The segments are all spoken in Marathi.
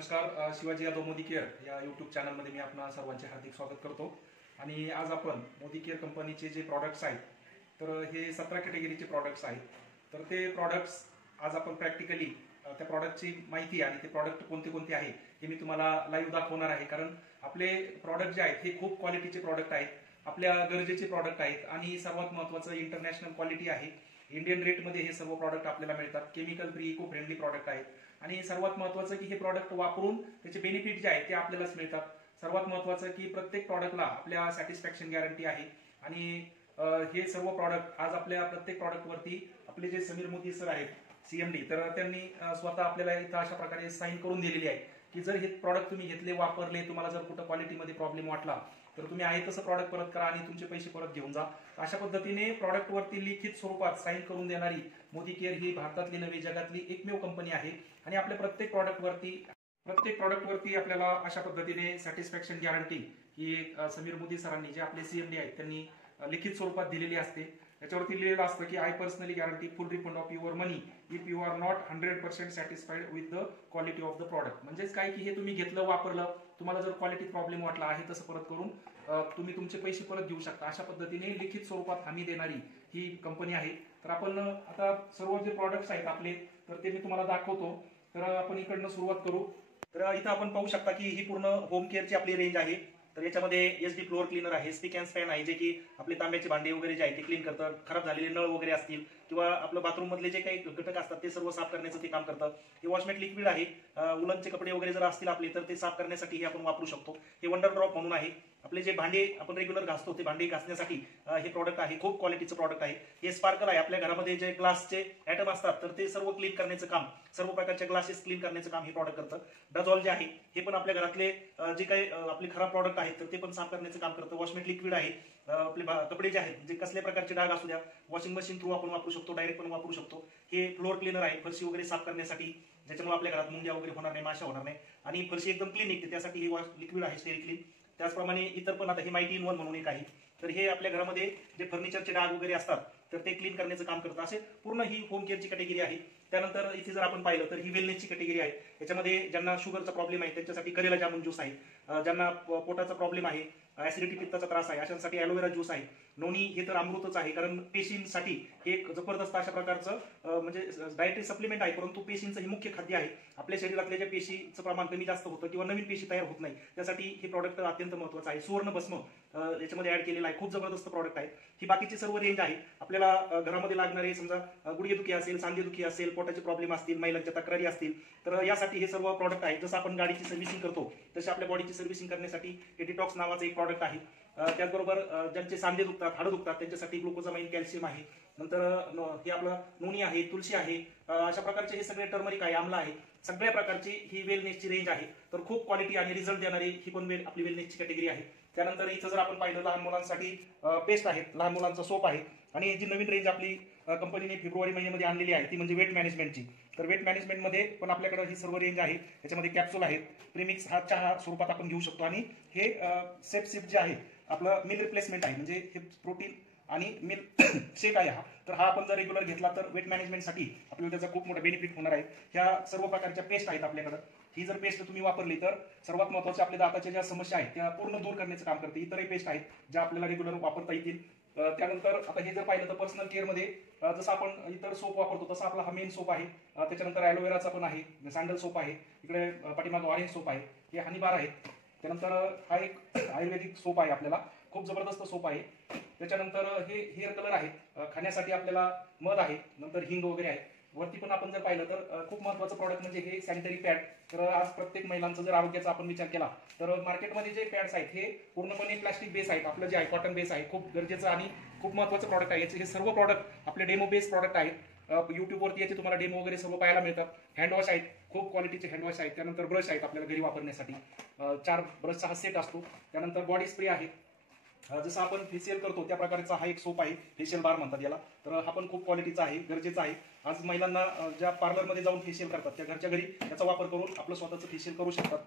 नमस्कार. शिवाजी यादव मोदी केअर या यूट्यूब चॅनलमध्ये मी आपणा सर्वांचे हार्दिक स्वागत करतो. आणि आज आपण मोदी केअर कंपनीचे जे प्रॉडक्ट्स आहेत तर हे 17 कॅटेगरीचे प्रॉडक्ट्स आहेत. तर ते प्रॉडक्ट्स आज आपण प्रॅक्टिकली त्या प्रॉडक्टची माहिती आणि ते प्रॉडक्ट कोणते कोणते आहे हे मी तुम्हाला लाईव्ह दाखवणार आहे. कारण आपले प्रॉडक्ट जे आहेत हे खूप क्वालिटीचे प्रॉडक्ट आहेत, आपल्या गरजेचे प्रॉडक्ट आहेत आणि सर्वात महत्त्वाचं इंटरनॅशनल क्वालिटी आहे. इंडियन रेटमध्ये हे सर्व प्रॉडक्ट आपल्याला मिळतात. Chemical free, eco friendly product आहेत. आणि सर्वात महत्त्वाचं की हे प्रॉडक्ट वापरून त्याचे बेनिफिट जे आहेत ते आपल्यालाच मिळतात. सर्वात महत्त्वाचं की प्रत्येक प्रॉडक्टला आपल्या सॅटिस्फॅक्शन गॅरंटी आहे. आणि हे सर्व प्रॉडक्ट आज आपल्या प्रत्येक प्रॉडक्टवरती आपले जे समीर मोदी सर आहेत CMD, तर त्यांनी स्वतः आपल्याला इथं अशा प्रकारे साईन करून दिलेली आहे की जर हे प्रॉडक्ट तुम्ही घेतले, वापरले, तुम्हाला जर कुठं क्वालिटीमध्ये प्रॉब्लेम वाटला तर तुम्ही आहे तसं प्रॉडक्ट परत करा आणि तुमचे पैसे परत घेऊन जा. अशा पद्धतीने प्रॉडक्टवरती लिखित स्वरूपात साईन करून देणारी मोदी केअर ही भारतातली नव्हे जगातली एकमेव कंपनी आहे. आणि आपल्या प्रत्येक प्रॉडक्टवरती आपल्याला अशा पद्धतीने सॅटिस्फॅक्शन गॅरंटी ही समीर मोदी सरांनी जे आपले CMD आहेत त्यांनी लिखित स्वरूपात दिलेली असते. त्याच्यावरती लिहिलेलं असतं की I personally guarantee full refund of your money if you are not 100% satisfied with the quality of the product. म्हणजेच काय की हे तुम्ही घेतलं, वापरलं, तुम्हाला जर क्वालिटी प्रॉब्लेम वाटला आहे तसं परत करून तुम्ही तुमचे पैसे परत घेऊ शकता. अशा पद्धतीने लिखित स्वरूपात हमी देणारी ही कंपनी आहे. तर आपण आता सर्व जे प्रॉडक्ट्स आहेत आपले तर ते मी तुम्हाला दाखवतो. तर आपण इकडनं सुरुवात करू. तर इथं आपण पाहू शकता की ही पूर्ण होम केअरची आपली रेंज आहे. तर याच्यामध्ये SD फ्लोअर क्लीनर आहे, स्पिक अँड स्पॅन आहे जे की आपले तांब्याचे भांडे वगैरे जे आहे ते क्लीन करतं. खराब झालेले नळ वगैरे असतील किंवा आपलं बाथरूम मधले जे काही घटक असतात ते सर्व साफ करण्याचं ते काम करतं. हे वॉशमेट लिक्विड आहे. उलनचे कपडे वगैरे जर असतील आपले तर ते साफ करण्यासाठी हे आपण वापरू शकतो. हे वंडर ड्रॉप म्हणून आहे. आपले जे भांडे आपण रेग्युलर घासतो ते भांडे घासण्यासाठी हे प्रॉडक्ट आहे. खूप क्वालिटीचं प्रॉडक्ट आहे. हे स्पार्कल आहे. आपल्या घरामध्ये जे ग्लासचे ॲटम असतात तर ते सर्व क्लीन करण्याचं काम, सर्व प्रकारच्या ग्लासेस क्लीन करण्याचं काम हे प्रॉडक्ट करतं. डझॉल जे आहे हे पण आपल्या घरातले जे काही आपले खराब प्रॉडक्ट आहेत तर ते पण साफ करण्याचं काम करतं. वॉशमेट लिक्विड आहे. आपले कपडे जे आहेत जे कसल्या प्रकारचे डाग असू द्या वॉशिंग मशीन थ्रू आपण वापरू शकतो, डायरेक्ट पण वापरू शकतो. हे फ्लोअर क्लीनर आहे फरशी वगैरे साफ करण्यासाठी, ज्याच्यामुळे आपल्या घरात मुंग्या वगैरे होणार नाही, माशा होणार नाही आणि फरशी एकदम क्लीन निघते. त्यासाठी हे लिक्विड आहे स्टेरी क्लीन. त्याचप्रमाणे इतर पण आता हे माइटी इन वन म्हणून एक आहे. तर हे आपल्या घरामध्ये जे फर्निचरचे डाग वगैरे असतात तर ते क्लीन करण्याचं काम करतं. असे पूर्ण ही होम केअरची कॅटेगरी आहे. त्यानंतर इथे जर आपण पाहिलं तर ही वेलनेसची कॅटेगरी आहे. याच्यामध्ये ज्यांना शुगरचा प्रॉब्लेम आहे त्यांच्यासाठी करेला जामुन ज्यूस आहे. ज्यांना पोटाचा प्रॉब्लेम आहे, ऍसिडिटी पित्ताचा त्रास आहे अशांसाठी ॲलोवेरा ज्यूस आहे. नोनी हे तर अमृतच आहे, कारण पेशींसाठी हे एक जबरदस्त अशा प्रकारचं म्हणजे डायटरी सप्लिमेंट आहे. परंतु पेशींचं हे मुख्य खाद्य आहे. आपल्या शरीरातल्या ज्या पेशीचं प्रमाण कमी जास्त होतं किंवा नवीन पेशी तयार होत नाही त्यासाठी हे प्रॉडक्ट अत्यंत महत्त्वाचं आहे. सुवर्ण भस्म याच्यामध्ये ऍड केलेला आहे. खूप जबरदस्त प्रॉडक्ट आहे. ही बाकीची सर्व रेंज आहे. आपल्याला घरामध्ये लागणारे समजा गुडघेदुखी असेल, सांधेदुखी असेल, पोटाचे प्रॉब्लेम असतील, महिलांच्या तक्रारी असतील तर यासाठी हे सर्व प्रॉडक्ट आहेत. जसं आपण गाडीची सर्व्हिसिंग करतो तसे आपल्या बॉडीची सर्व्हिसिंग करण्यासाठी हे डिटॉक्स नावाचं एक प्रॉडक्ट आहे. त्याचबरोबर ज्यांचे सांधे दुखतात, हाडं दुखतात त्यांच्यासाठी ग्लुकोजामाइन कॅल्शियम आहे. नंतर हे आपलं नोनी आहे, तुळशी आहे. अशा प्रकारचे हे सगळे टर्मरिक आहे, आमला आहे. सगळ्या प्रकारची ही वेलनेसची रेंज आहे. तर खूप क्वालिटी आणि रिझल्ट देणारी ही पण आपली वेलनेसची कॅटेगरी आहे. त्यानंतर इथं जर आपण पाहिलं लहान मुलांसाठी पेस्ट आहेत, लहान मुलांचा सोप आहे. आणि जी नवीन रेंज आपली कंपनीने फेब्रुवारी महिन्यामध्ये आणलेली आहे ती म्हणजे वेट मॅनेजमेंटची. तर वेट मॅनेजमेंटमध्ये पण आपल्याकडे ही सर्व रेंज आहे. याच्यामध्ये कॅप्सूल आहेत. प्रीमिक्स हा चहा स्वरूपात आपण घेऊ शकतो. आणि हे सेफ सिप जे आहे आपलं मिल रिप्लेसमेंट आहे, म्हणजे हे प्रोटीन आणि मिल्क शेक आहे हा. तर हा आपण जर रेग्युलर घेतला तर वेट मॅनेजमेंटसाठी आपल्याला त्याचा खूप मोठा बेनिफिट होणार आहे. ह्या सर्व प्रकारच्या पेस्ट आहेत आपल्याकडं. ही जर पेस्ट तुम्ही वापरली तर सर्वात महत्त्वाच्या आपल्या दाताच्या ज्या समस्या आहेत त्या पूर्ण दूर करण्याचं काम करते. इतरही पेस्ट आहेत ज्या आपल्याला रेग्युलर वापरता येतील. त्यानंतर आता हे जर पाहिलं तर पर्सनल केअरमध्ये जसं आपण इतर सोप वापरतो तसा आपला हा मेन सोप आहे. त्याच्यानंतर ॲलोवेराचा पण आहे, सँडल सोप आहे. इकडे पाठीमागं ऑरेंज सोप आहे. हे हनी बार आहेत. त्यानंतर हा एक आयुर्वेदिक सोप आहे, आपल्याला खूप जबरदस्त सोप आहे. त्याच्यानंतर हे हेअर कलर आहेत. खाण्यासाठी आपल्याला मध आहे. नंतर हिंग वगैरे आहे. वरती पण आपण जर पाहिलं तर खूप महत्त्वाचं प्रॉडक्ट म्हणजे हे सॅनिटरी पॅड. तर आज प्रत्येक महिलांचा जर आरोग्याचा आपण विचार केला तर मार्केटमध्ये जे पॅड्स आहेत हे पूर्णपणे प्लास्टिक बेस आहेत. आपलं जे आहे कॉटन बेस आहे. खूप गरजेचं आणि खूप महत्त्वाचं प्रॉडक्ट आहे. हे सर्व प्रॉडक्ट आपले डेमो बेस प्रॉडक्ट आहेत. युट्यूबवरती याचे तुम्हाला डेमो वगैरे सर्व पाहायला मिळतात. हँडवॉश आहेत, खूप क्वालिटीचे हँडवॉश आहेत. त्यानंतर ब्रश आहेत आपल्याला घरी वापरण्यासाठी. 4 ब्रशचा हा सेट असतो. त्यानंतर बॉडी स्प्रे आहे. जसं आपण फेशियल करतो त्या प्रकारचा हा एक सोप आहे. फेशियल बार म्हणतात याला. तर हा पण खूप क्वालिटीचा आहे, गरजेचा आहे. आज महिलांना ज्या पार्लरमध्ये जाऊन फेशियल करतात त्या घरच्या घरी याचा वापर करून आपलं स्वतःचं फेशियल करू शकतात.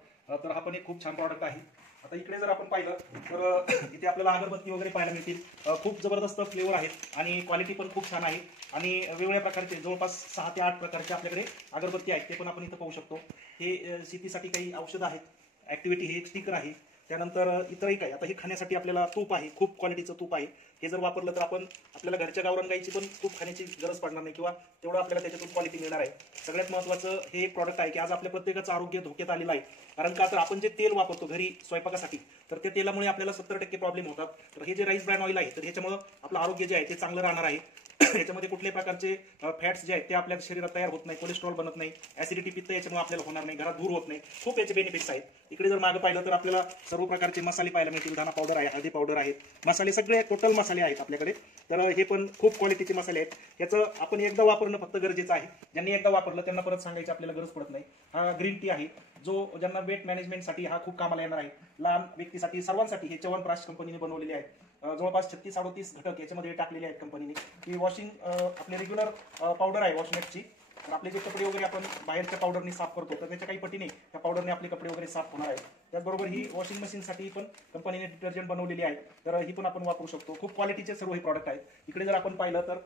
तर हा पण एक खूप छान प्रॉडक्ट आहे. आता इकडे जर आपण पाहिलं तर इथे आपल्याला अगरबत्ती वगैरे पाहायला मिळतील. खूप जबरदस्त फ्लेवर आहेत आणि क्वालिटी पण खूप छान आहे आणि वेगवेगळ्या प्रकारचे जवळपास 6 ते 8 प्रकारचे आपल्याकडे अगरबत्ती आहेत, ते पण आपण इथं पाहू शकतो. हे शेतीसाठी काही औषधं आहेत, ॲक्टिव्हिटी हे एक स्टिकर आहे. त्यानंतर इतरही काय, आता हे खाण्यासाठी आपल्याला तूप आहे, खूप क्वालिटीचं तूप आहे. हे जर वापरलं तर आपल्याला घरच्या गावरान गाईची पण तूप खाण्याची गरज पडणार नाही किंवा तेवढं आपल्याला त्याच्यातून क्वालिटी मिळणार आहे. सगळ्यात महत्त्वाचं हे एक प्रॉडक्ट आहे की आज आपल्या प्रत्येकाचं आरोग्य धोक्यात आलेलं आहे. कारण का तर आपण जे तेल वापरतो घरी स्वयंपाकासाठी, तर त्या तेलामुळे आपल्याला 70% प्रॉब्लेम होतात. तर हे जे राईस ब्रँड ऑइल आहे तर ह्याच्यामुळे आपलं आरोग्य जे आहे ते चांगलं राहणार आहे. याच्यामध्ये कुठल्याही प्रकारचे फॅट्स जे आहेत ते आपल्या शरीरात तयार होत नाही, कोलेस्ट्रॉल बनत नाही, ऍसिडिटी पित्त याच्यामुळे आपल्याला होणार नाही, घरात धूर होत नाही. खूप याचे बेनिफिट्स आहेत. इकडे जर मागं पाहिलं तर आपल्याला सर्व प्रकारचे मसाले पाहायला मिळतील. धना पावडर आहे, हळदी पावडर आहे, मसाले सगळे टोटल मसाले आहेत आपल्याकडे. तर हे पण खूप क्वालिटीचे मसाले आहेत. याचं आपण एकदा वापरणं फक्त गरजेचं आहे. ज्यांनी एकदा वापरलं त्यांना परत सांगायची आपल्याला गरज पडत नाही. हा ग्रीन टी आहे जो ज्यांना वेट मॅनेजमेंटसाठी हा खूप कामाला येणार आहे. लहान व्यक्तीसाठी सर्वांसाठी हे च्यवनप्राश कंपनीने बनवलेले आहेत. जवळपास 36-38 घटक याच्यामध्ये टाकलेले आहेत कंपनीने. ही वॉशिंग आपली रेग्युलर पावडर आहे वॉशमॅटची. तर आपले जे कपडे वगैरे आपण बाहेरच्या पावडरने साफ करतो तर त्याच्या काही पटीने त्या पावडरने आपले कपडे वगैरे साफ होणार आहेत. त्याचबरोबर ही वॉशिंग मशीनसाठी पण कंपनीने डिटर्जंट बनवलेली आहे. तर ही पण आपण वापरू शकतो. खूप क्वालिटीचे सर्व हे प्रॉडक्ट आहेत. इकडे जर आपण पाहिलं तर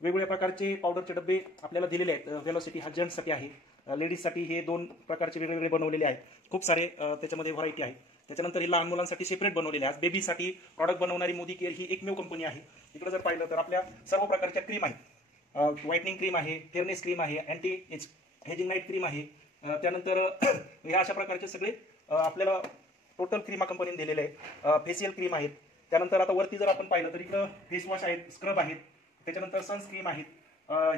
वेगवेगळ्या प्रकारचे पावडरचे डबे आपल्याला दिलेले आहेत. व्हेलोसिटी हा जेंट्ससाठी आहे, लेडीजसाठी हे 2 प्रकारचे वेगवेगळे बनवलेले आहेत. खूप सारे त्याच्यामध्ये व्हरायटी आहे. त्याच्यानंतर ही लहान मुलांसाठी सेपरेट बनवलेले आहे. बेबीसाठी प्रॉडक्ट बनवणारी मोदी केअर ही एकमेव कंपनी आहे. इकडे जर पाहिलं तर आपल्या सर्व प्रकारच्या क्रीम आहेत. व्हाईटनिंग क्रीम आहे, फेअरनेस क्रीम आहे, अँटी हेजिंग नाईट क्रीम आहे. त्यानंतर या अशा प्रकारचे सगळे आपल्याला टोटल क्रीमा कंपनीने दिलेले आहेत. फेशियल क्रीम आहेत. त्यानंतर आता वरती जर आपण पाहिलं तर इकडं फेस वॉश आहेत, स्क्रब आहेत, त्याच्यानंतर सनस्क्रीम आहेत.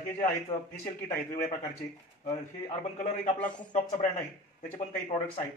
हे जे आहेत फेशियल किट आहेत वेगवेगळ्या प्रकारचे. हे अर्बन कलर एक आपला खूप टॉपचा ब्रँड आहे, त्याचे पण काही प्रॉडक्ट्स आहेत.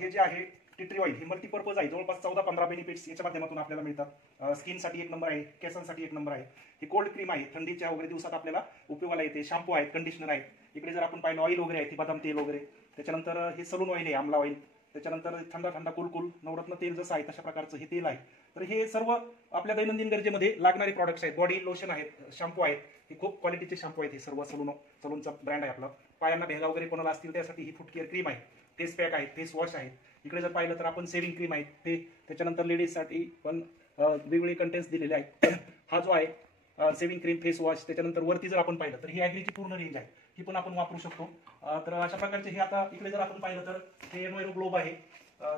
हे जे आहे टी ट्री ऑइल हे मल्टीपर्पज आहे. जवळपास 14-15 बेनिफिट्स याच्या माध्यमातून आपल्याला मिळतात. स्किनसाठी एक नंबर आहे, केसांसाठी एक नंबर आहे. ही कोल्ड क्रीम आहे, थंडीच्या वगैरे दिवसात आपल्याला उपयोगाला येते. शॅम्पू आहेत, कंडिशनर आहेत. इकडे जर आपण पाहिलं ऑइल वगैरे आहे, बदाम तेल वगैरे. त्याच्यानंतर हे सलून ऑइल आहे, आमला ऑइल. त्याच्यानंतर थंडा थंडा कुलकुल नवरत्न तेल जसं आहे तशा प्रकारचं हे तेल आहे. तर हे सर्व आपल्या दैनंदिन गरजेमध्ये लागणारे प्रॉडक्ट्स आहेत. बॉडी लोशन आहेत, शॅम्पू आहेत. हे खूप क्वालिटीचे शॅम्पू आहेत. हे सर्व सलूनचा ब्रँड आहे आपला. पायांना भेगा वगैरे कोणाला असतील त्यासाठी ही फूट केअर क्रीम आहे. फेस पॅक आहेत, फेस वॉश आहेत. इकडे जर पाहिलं तर आपण सेव्हिंग क्रीम आहेत ते. त्याच्यानंतर लेडीजसाठी पण वेगवेगळे कंटेंट्स दिलेले आहेत. हा जो आहे सेव्हिंग क्रीम, फेस वॉश. त्याच्यानंतर वरती जर आपण पाहिलं तर ही ॲग्रीची पूर्ण रेंज आहे, ही पण आपण वापरू शकतो. तर अशा प्रकारचे हे आता इकडे जर आपण पाहिलं तर हे एनवायरो ग्लोब आहे.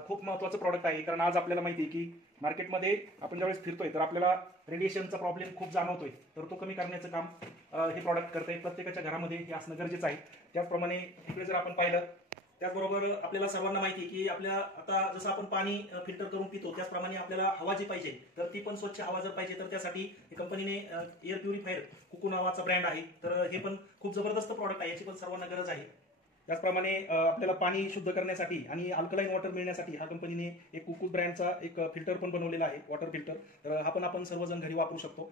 खूप महत्त्वाचं प्रॉडक्ट आहे. कारण आज आपल्याला माहिती आहे की मार्केटमध्ये आपण ज्यावेळेस फिरतोय तर आपल्याला रेडिएशनचा प्रॉब्लेम खूप जाणवतोय. तर तो कमी करण्याचं काम हे प्रॉडक्ट करतंय. प्रत्येकाच्या घरामध्ये हे असणं गरजेचं आहे. त्याचप्रमाणे इकडे जर आपण पाहिलं, त्याचबरोबर आपल्याला सर्वांना माहिती आहे की आपल्या आता जसं आपण पाणी फिल्टर करून पितो त्याचप्रमाणे आपल्याला हवा जी पाहिजे तर ती पण स्वच्छ हवा जर पाहिजे तर त्यासाठी कंपनीने एअर प्युरिफायर कुकू नावाचा ब्रँड आहे. तर हे पण खूप जबरदस्त प्रॉडक्ट आहे, याची पण सर्वांना गरज आहे. त्याचप्रमाणे आपल्याला पाणी शुद्ध करण्यासाठी आणि अल्कलाईन वॉटर मिळण्यासाठी हा कंपनीने एक कुकू ब्रँडचा एक फिल्टर पण बनवलेला आहे, वॉटर फिल्टर. तर हा पण आपण सर्वजण घरी वापरू शकतो.